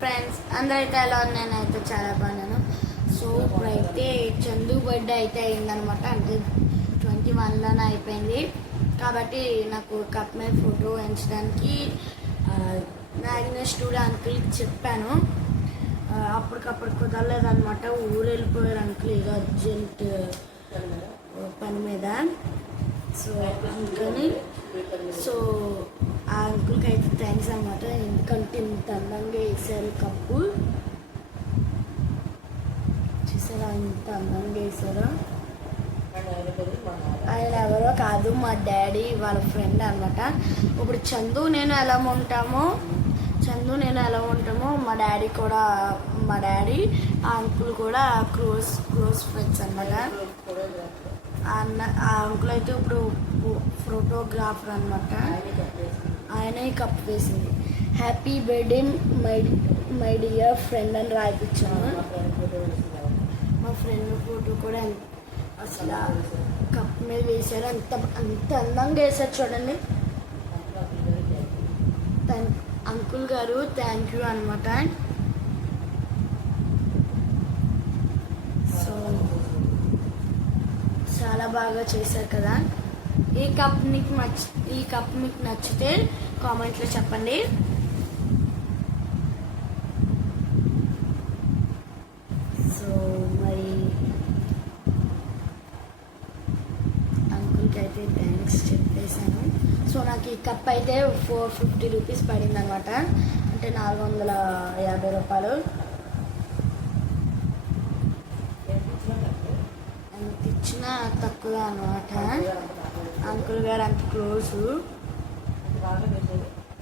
Friends అందరైతే ఎలా నేనైతే చాలా బాగున్నాను. సో ఇప్పుడైతే చందు బర్త్డే అయితే అయిందనమాట. అంటే 21లోనే అయిపోయింది కాబట్టి నాకు కప్ మీద ఫోటో వేయించడానికి మ్యాగ్నెస్ స్టూడియో అంకుల్కి చెప్పాను. అప్పటికప్పుడు కుదరలేదనమాట. ఊరు వెళ్ళిపోయారు అంకుల్ ఏదో అర్జెంట్ పని మీద. సో అందుకని ఆ అంకుల్కి అయితే థ్యాంక్స్ అనమాట. ఎందుకంటే ఇంత అందంగా వేసారు కప్పు. చూసారా ఇంత అందంగా వేసారు. ఆయన ఎవరో కాదు, మా డాడీ వాళ్ళ ఫ్రెండ్ అనమాట. ఇప్పుడు చందు నేను ఎలా ఉంటామో మా డాడీ ఆ అంకుల్ కూడా క్లోజ్ ఫ్రెండ్స్ అనమాట. ఆ అంకుల్ అయితే ఇప్పుడు ఫోటోగ్రాఫర్ అనమాట. ఆయనే కప్ వేసింది. Happy birthday my dear friend అని రాయిపించాను. మా ఫ్రెండ్ ఫోటో కూడా అసలు కప్ మీద వేసారు. అంత అందంగా వేసారు చూడండి. అంకుల్ గారు థ్యాంక్ యూ అనమాట. సో చాలా బాగా చేశారు కదా. ఈ కప్ మీకు నచ్చితే కామెంట్లో చెప్పండి. సో మరి అంకుల్కి అయితే థ్యాంక్స్ చెప్పేశాను. సో నాకు ఈ కప్ అయితే 450 రూపీస్ పడింది అనమాట. అంటే 450 రూపాయలు. ఎంత ఇచ్చినా తక్కువ అనమాట. అంకుల్ గారు అంత క్లోజు,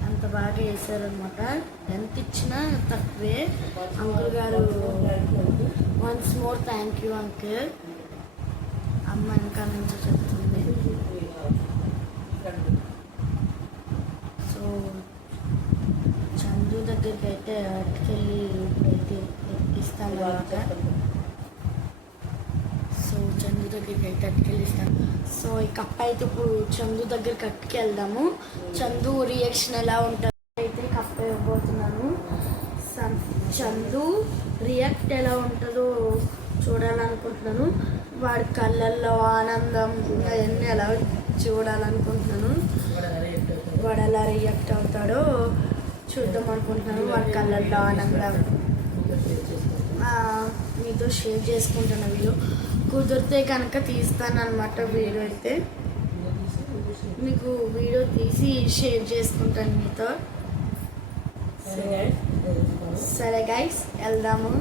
అంత బాగా వేసారనమాట. ఎంత ఇచ్చినా తక్కువే. అంకుల్ గారు once more thank you uncle. అమ్మ ఇంకా నుంచి చెప్తుంది. సో చందు దగ్గరికి అయితే అటుకెళ్ళి ఇప్పుడైతే ఇస్తాను అనమాట. చందు దగ్గరికి అయితే అట్టుకెళ్ళిస్తాను. సో ఈ కప్ అయితే ఇప్పుడు చందు దగ్గరికి అట్టుకెళ్దాము. చందు రియాక్షన్ ఎలా ఉంటుంది అయితే కప్ ఇవ్వబోతున్నాను. చందు రియాక్ట్ ఎలా ఉంటుందో చూడాలనుకుంటున్నాను. వాడి కళ్ళల్లో ఆనందం అవన్నీ ఎలా చూడాలనుకుంటున్నాను. వాడు ఎలా రియాక్ట్ అవుతాడో చూద్దాం అనుకుంటున్నాను. వాడి కళ్ళల్లో ఆనందం మీతో షేర్ చేసుకుంటున్న వీడియో కుదిరితే కనుక తీస్తాను అనమాట. వీడియో అయితే మీకు వీడియో తీసి షేర్ చేసుకుంటాను మీతో. సరే గైస్ వెళ్దాము.